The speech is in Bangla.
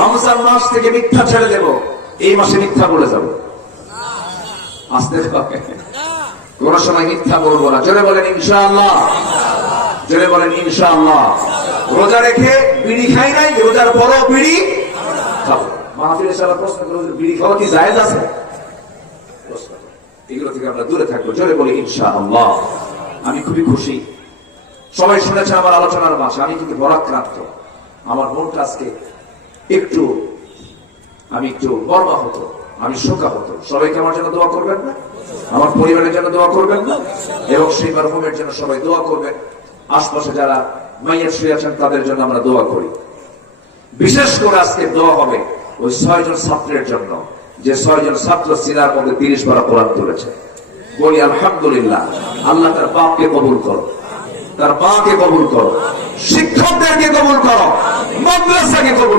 রমজান মাস থেকে মিথ্যা ছেড়ে দেব, এই মাসে মিথ্যা বলে যাব, আসতে হবে কোন সময় মিথ্যা বলবো না। জোরে বলেন ইনশাআল্লাহ, জোরে বলেন ইনশাআল্লাহ। রোজা রেখে বিড়ি খাই নাই, রোজার পরও বিড়ি খাবো। মাহফিলে সবাই প্রশ্ন করে, বিড়ি খাওয়া কি জায়েজ আছে? এগুলো থেকে আমরা দূরে থাকবো। জোরে বলি ইনশাআল্লাহ। আমি খুবই খুশি, সবাই শুনেছেন আমার আলোচনার মাস, আমি কিন্তু বরাক্রান্ত। আমার মনটা আজকে আমি একটু মর্মাহত, আমি শোকাহত। সবাইকে আমার জন্য দোয়া করবেন না? আমার পরিবারের জন্য দোয়া করবেন না? এবং সেই মারহুমের জন্য সবাই দোয়া করবেন। আশপাশে যারা মাইয়াত শুয়ে আছেন তাদের জন্য আমরা দোয়া করি। বিশেষ করে আজকে দোয়া হবে ওই 6 জন ছাত্রের জন্য, যে 6 জন ছাত্র সিনার মধ্যে 30 পারা কোরআন তুলেছে। বলি আলহামদুলিল্লাহ। আল্লাহ তার বাপকে কবুল করো, তার মাকে কবুল করো, শিক্ষকদেরকে কবুল করো, মাদ্রাসাকে কবুল